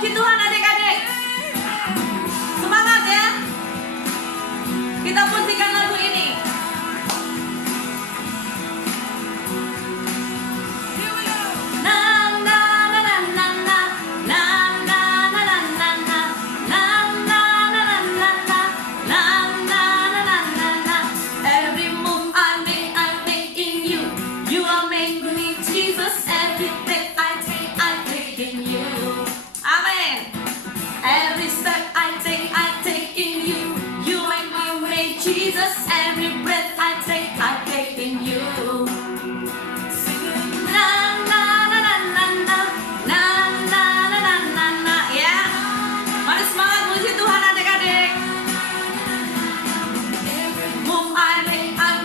Puji Tuhan adik-adik. Semangat ya. Kita pujikan lagu ini. Every move I make in you. You are making me Jesus. Every step I take in you. Amen. Every step I take in you. You make me Jesus. Every breath I take in you. Na na na na na na na na na na na ya. Mari semangat puji Tuhan adik-adik. Move I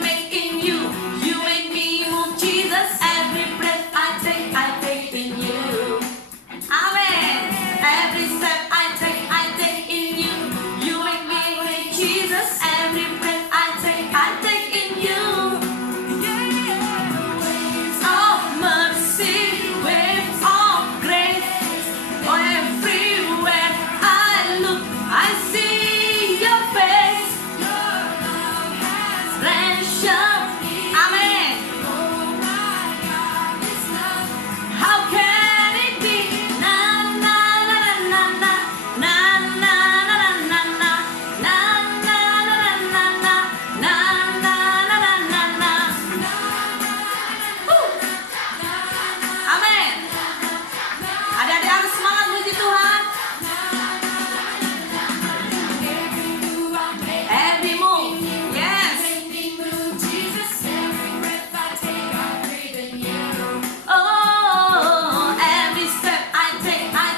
make in you. You make me move Jesus. Every breath I take in you. Amen. Every step I take in you. You make me move Jesus. Every breath I take in you. Waves of mercy, waves of grace. Oh, everywhere I look, I see your face. Treasure. Amen. How can it be? Na na na na na na na na na na na na na na na na na na. Amin. Adik-adik harus semangat puji Tuhan. Every move, yes. Oh, every step I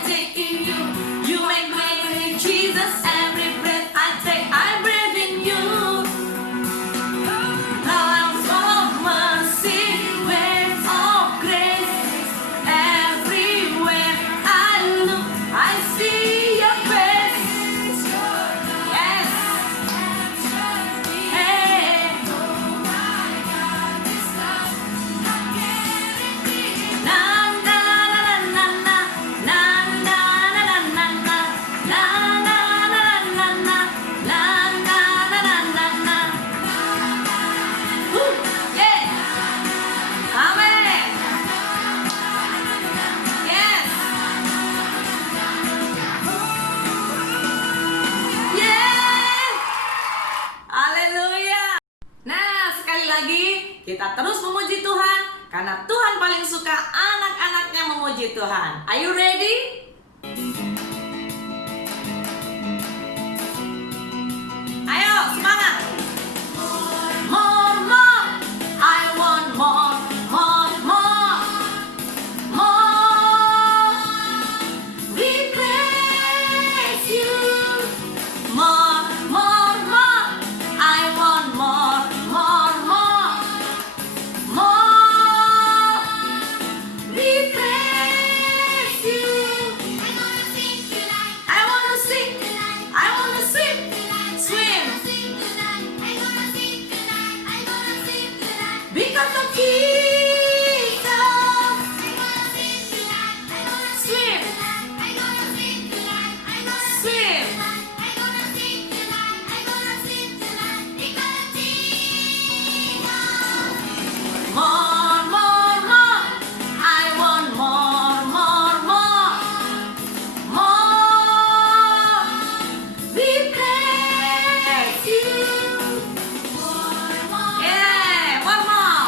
take in you. You make me Jesus. Every breath I breathe in you. Clouds of mercy, waves of grace. Everywhere I look, I see your face. Yes. Hey. Na na na na na na na na na na na na na na na na. Yeah. Amen. Yes. Yeah. Haleluya. Nah, sekali lagi kita terus memuji Tuhan karena Tuhan paling suka anak-anaknya memuji Tuhan. Are you ready? Ayo, semangat. More, more. I want more, more, more. More. We praise you. More, more, more. I want more, more, more. More. We praise you. I wanna sing. I wanna swim. Swim. Because of Jesus. Swim. Swim. More, more, more. I want more, more, more. More. We praise you. Yeah, one more.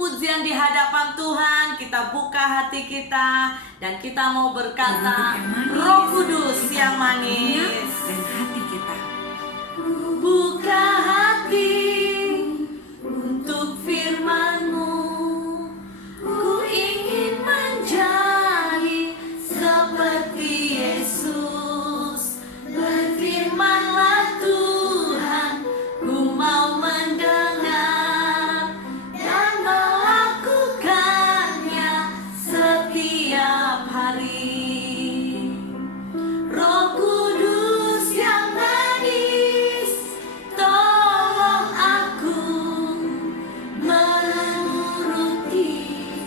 pujian di hadapan Tuhan, kita buka hati kita dan kita mau berkata, Roh Kudus yang manis dan hati kita. Buka hati untuk firman-Mu. Ku ingin menjadi seperti Yesus. Berfirmanlah Tuhan, ku mau mendengar dan melakukannya setiap hari. Roh Kudus yang manis, tolong aku menuruti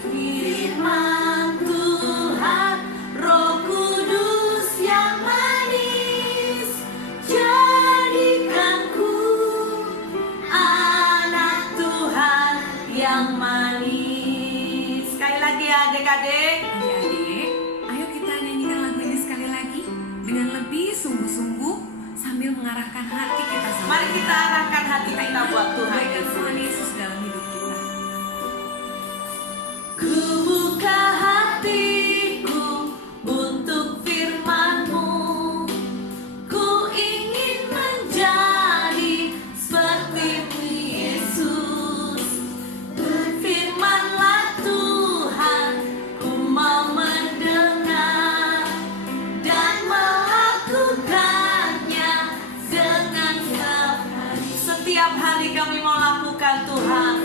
firman Tuhan. Roh Kudus yang manis, jadikanku anak Tuhan yang manis. Sekali lagi ya adik-adik. Adik-adik, ayo kita nyanyikan lagu ini sekali lagi dengan lebih sungguh-sungguh sambil mengarahkan hati kita sama Mari kita arahkan hati kita buat Tuhan kebaikan Yesus. Tuhan Yesus dalam hidup kita. Ku buka hatiku untuk firman-Mu. Ku ingin menjadi seperti Yesus. Berfirmanlah Tuhan, ku mau mendengar dan melakukannya dengan setiap hari kami mau lakukan Tuhan.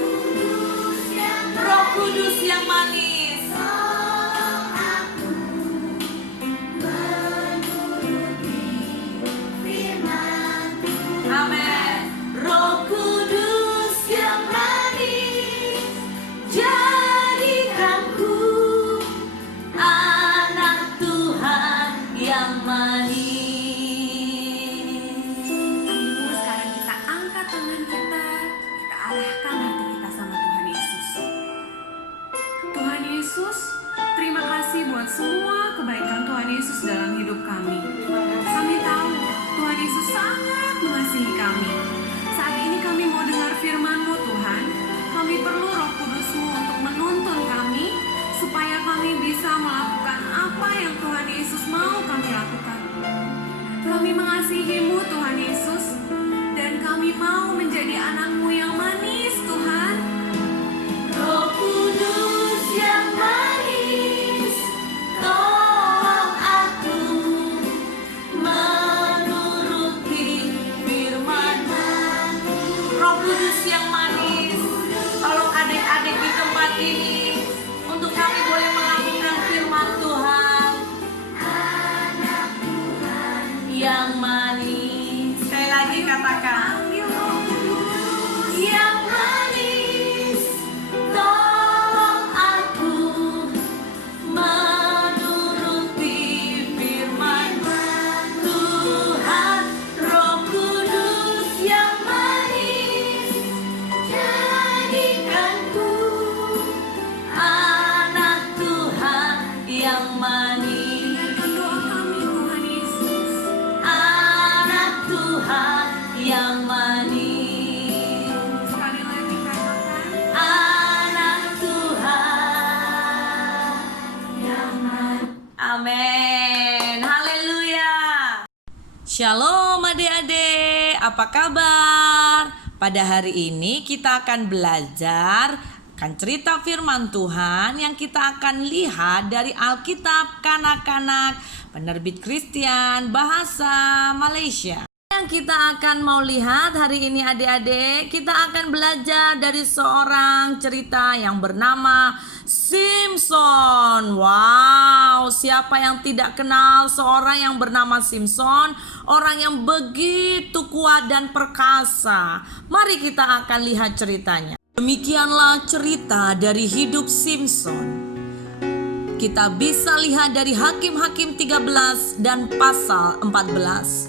Roh Kudus yang manis, amin. Roh Kudus yang manis, jadikanku anak Tuhan yang manis. Ayo sekarang kita angkat tangan kita arahkan hati kita sama Tuhan Yesus. Tuhan Yesus, terima kasih buat semua kebaikan Tuhan Yesus dalam hidup kami. Kami tahu Tuhan Yesus sangat mengasihi kami. Saat ini kami mau dengar firman-Mu Tuhan. Kami perlu Roh Kudus-Mu untuk menuntun kami supaya kami bisa melakukan apa yang Tuhan Yesus mau kami lakukan. Kami mengasihi-Mu Tuhan Yesus, dan kami mau menjadi anak-Mu yang manis Tuhan. Roh Kudus yang manis, tolong aku menuruti firman-Mu. Roh Kudus yang manis, tolong adik-adik di tempat ini untuk kami boleh melakukan firman Tuhan. Anak Tuhan yang manis. Sekali lagi katakan, yang manis, tolong aku menuruti firman Tuhan. Roh Kudus yang manis, jadikanku anak Tuhan yang manis. Dengarkan doa kami Tuhan Yesus. Anak Tuhan yang manis. Sekali lagi katakan, Anak Tuhan yang manis. Amin. Haleluya. Shalom adik-adik, apa kabar? Pada hari ini kita akan belajar akan cerita firman Tuhan yang kita akan lihat dari Alkitab Kanak-kanak Penerbit Kristen Bahasa Malaysia. Yang kita akan mau lihat hari ini adik-adik, kita akan belajar dari seorang cerita yang bernama Simpson. Wow, siapa yang tidak kenal seorang yang bernama Simpson? Orang yang begitu kuat dan perkasa. Mari kita akan lihat ceritanya. Demikianlah cerita dari hidup Simpson. Kita bisa lihat dari Hakim-Hakim 13 dan pasal 14.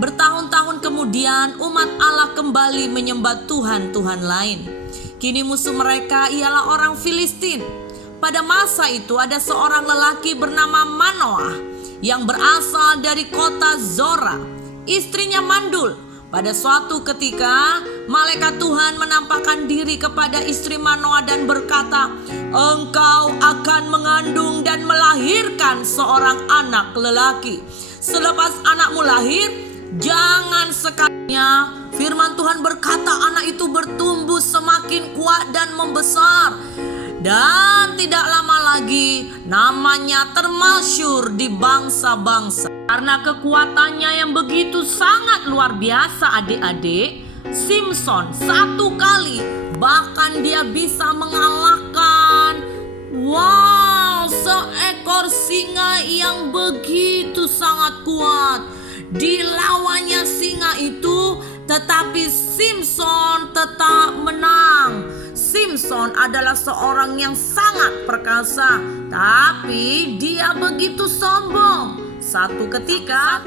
Bertahun-tahun kemudian umat Allah kembali menyembah Tuhan-Tuhan lain. Kini musuh mereka ialah orang Filistin. Pada masa itu ada seorang lelaki bernama Manoah yang berasal dari kota Zora. Istrinya mandul, Pada suatu ketika, malaikat Tuhan menampakkan diri kepada istri Manoah dan berkata, "Engkau akan mengandung dan melahirkan seorang anak lelaki. Selepas anakmu lahir, jangan sekalinya," firman Tuhan berkata, "anak itu bertumbuh semakin kuat dan membesar. Dan tidak lama lagi namanya termasyhur di bangsa-bangsa." Karena kekuatannya yang begitu sangat luar biasa adik-adik, Simson satu kali bahkan dia bisa mengalahkan seekor singa yang begitu sangat kuat. Dilawannya singa itu, tetapi Simson tetap menang. Simson adalah seorang yang sangat perkasa, tapi dia begitu sombong. Satu ketika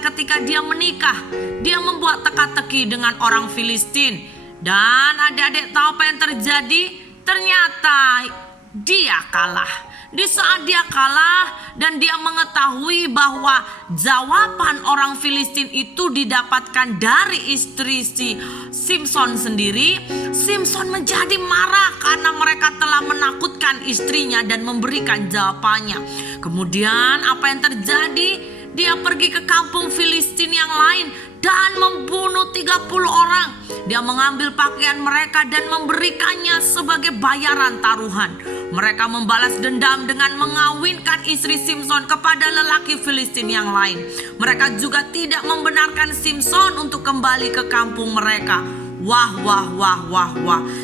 ketika dia menikah, dia membuat teka-teki dengan orang Filistin. Dan adik-adik tahu apa yang terjadi? Ternyata dia kalah. Di saat dia kalah dan dia mengetahui bahwa jawaban orang Filistin itu didapatkan dari istri si Simson sendiri, Simson menjadi marah karena mereka telah menakutkan istrinya dan memberikan jawabannya. Kemudian apa yang terjadi? Dia pergi ke kampung Filistin yang lain dan membunuh 30 orang. Dia mengambil pakaian mereka dan memberikannya sebagai bayaran taruhan. Mereka membalas dendam dengan mengawinkan istri Simson kepada lelaki Filistin yang lain. Mereka juga tidak membenarkan Simson untuk kembali ke kampung mereka. Wah.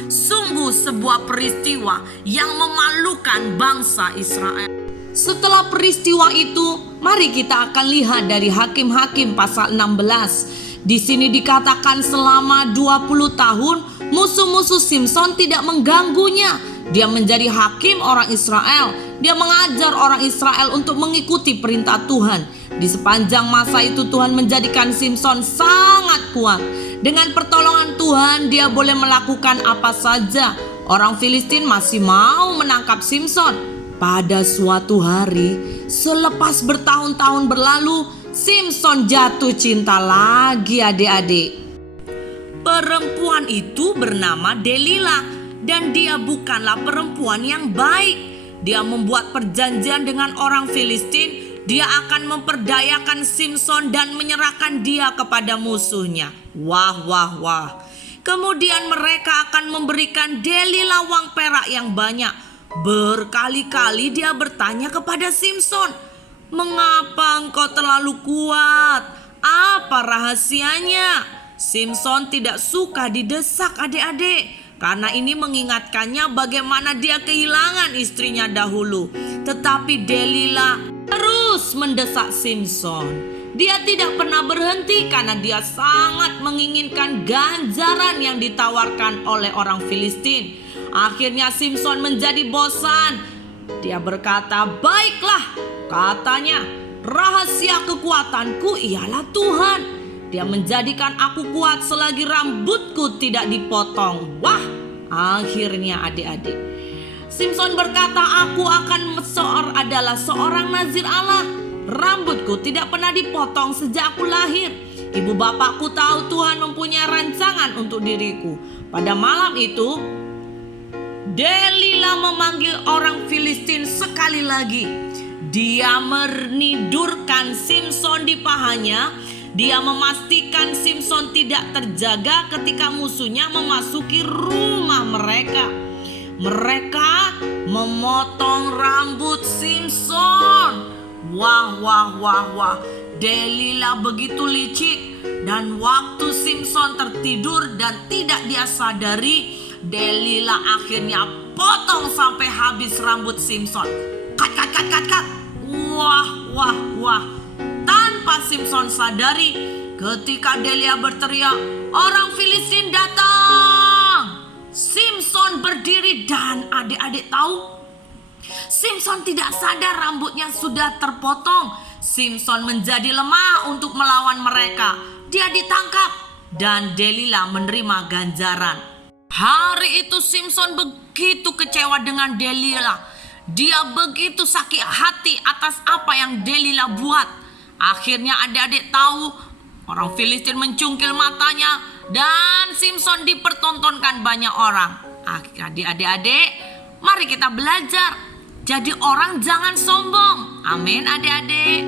Sungguh sebuah peristiwa yang memalukan bangsa Israel. Setelah peristiwa itu, mari kita akan lihat dari Hakim-Hakim pasal 16. Di sini dikatakan selama 20 tahun musuh-musuh Simson tidak mengganggunya. Dia menjadi hakim orang Israel. Dia mengajar orang Israel untuk mengikuti perintah Tuhan. Di sepanjang masa itu Tuhan menjadikan Simson sangat kuat. Dengan pertolongan Tuhan dia boleh melakukan apa saja. Orang Filistin masih mau menangkap Simson. Pada suatu hari, selepas bertahun-tahun berlalu, Simson jatuh cinta lagi adik-adik. Perempuan itu bernama Delila dan dia bukanlah perempuan yang baik. Dia membuat perjanjian dengan orang Filistin. Dia akan memperdayakan Simson dan menyerahkan dia kepada musuhnya. Wah. Kemudian mereka akan memberikan Delila uang perak yang banyak. Berkali-kali dia bertanya kepada Simson, "Mengapa engkau terlalu kuat? Apa rahasianya?" Simson tidak suka didesak adik-adik, karena ini mengingatkannya bagaimana dia kehilangan istrinya dahulu. Tetapi Delila terus mendesak Simson. Dia tidak pernah berhenti karena dia sangat menginginkan ganjaran yang ditawarkan oleh orang Filistin. Akhirnya Simson menjadi bosan. Dia berkata, "Baiklah," katanya, "rahasia kekuatanku ialah Tuhan. Dia menjadikan aku kuat selagi rambutku tidak dipotong." Wah, akhirnya adik-adik, Simson berkata, "Aku akan adalah seorang nazir Allah. Rambutku tidak pernah dipotong sejak aku lahir. Ibu bapakku tahu Tuhan mempunyai rancangan untuk diriku." Pada malam itu Delila memanggil orang Filistin sekali lagi. Dia menidurkan Simson di pahanya. Dia memastikan Simson tidak terjaga ketika musuhnya memasuki rumah mereka. Mereka memotong rambut Simson. Wah. Delila begitu licik. Dan waktu Simson tertidur dan tidak dia sadari, Delila akhirnya potong sampai habis rambut Simson. Kat. Wah. Tanpa Simson sadari, ketika Delila berteriak, orang Filistin datang. Simson berdiri dan adik-adik tahu, Simson tidak sadar rambutnya sudah terpotong. Simson menjadi lemah untuk melawan mereka. Dia ditangkap dan Delila menerima ganjaran. Hari itu Simson begitu kecewa dengan Delila. Dia begitu sakit hati atas apa yang Delila buat. Akhirnya adik-adik tahu, Orang Filistin mencungkil matanya dan Simson dipertontonkan banyak orang. Adik-adik, mari kita belajar. Jadi orang jangan sombong. Amin adik-adik.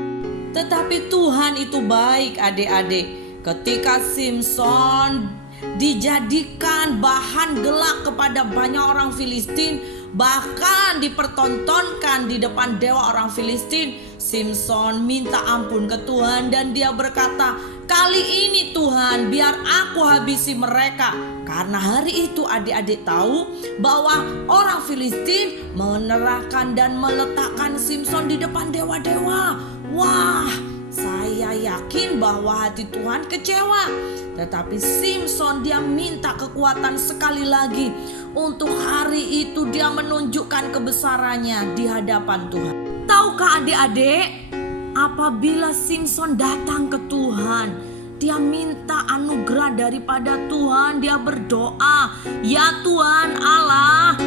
Tetapi Tuhan itu baik adik-adik. Ketika Simson dijadikan bahan gelak kepada banyak orang Filistin, bahkan dipertontonkan di depan dewa orang Filistin, Simson minta ampun ke Tuhan dan dia berkata, "Kali ini Tuhan, biar aku habisi mereka." Karena hari itu adik-adik tahu bahwa orang Filistin menerahkan dan meletakkan Simson di depan dewa-dewa. Wah, saya yakin bahwa hati Tuhan kecewa. Tetapi Simson dia minta kekuatan sekali lagi. Untuk hari itu dia menunjukkan kebesarannya di hadapan Tuhan. Tahukah adik-adik, apabila Simson datang ke Tuhan, dia minta anugerah daripada Tuhan. Dia berdoa, "Ya Tuhan Allah,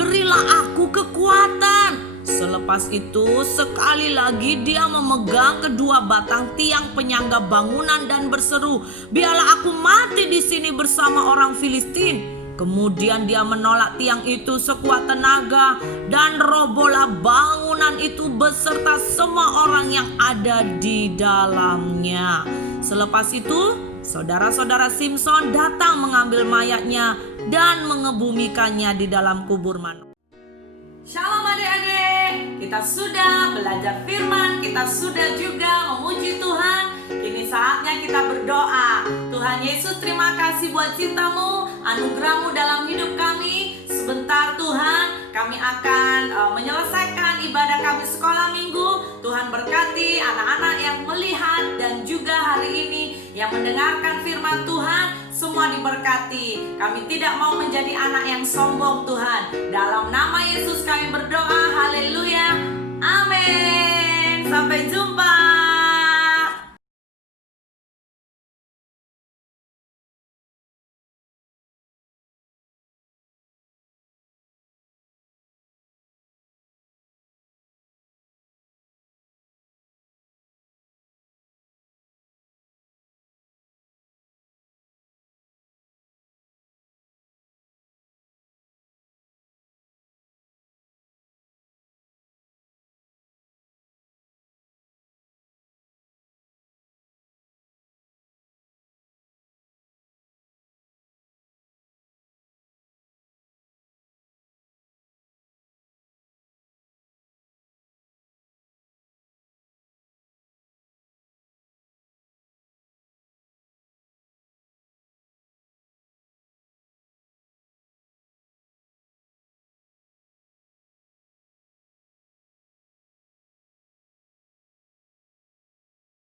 berilah aku kekuatan." Selepas itu sekali lagi dia memegang kedua batang tiang penyangga bangunan dan berseru, "Biarlah aku mati di sini bersama orang Filistin." Kemudian dia menolak tiang itu sekuat tenaga dan robohlah bangunan itu beserta semua orang yang ada di dalamnya. Selepas itu saudara-saudara Simson datang mengambil mayatnya dan mengebumikannya di dalam kubur Manoah. Shalom adik-adik, kita sudah belajar firman, kita sudah juga memuji Tuhan. Kini saatnya kita berdoa. Tuhan Yesus, terima kasih buat cintamu, anugerahmu dalam hidup kami. Sebentar Tuhan, kami akan menyelesaikan ibadah kami sekolah minggu. Tuhan berkati anak-anak yang melihat dan juga hari ini yang mendengarkan firman Tuhan. Semua diberkati. Kami tidak mau menjadi anak yang sombong Tuhan. Dalam nama Yesus kami berdoa.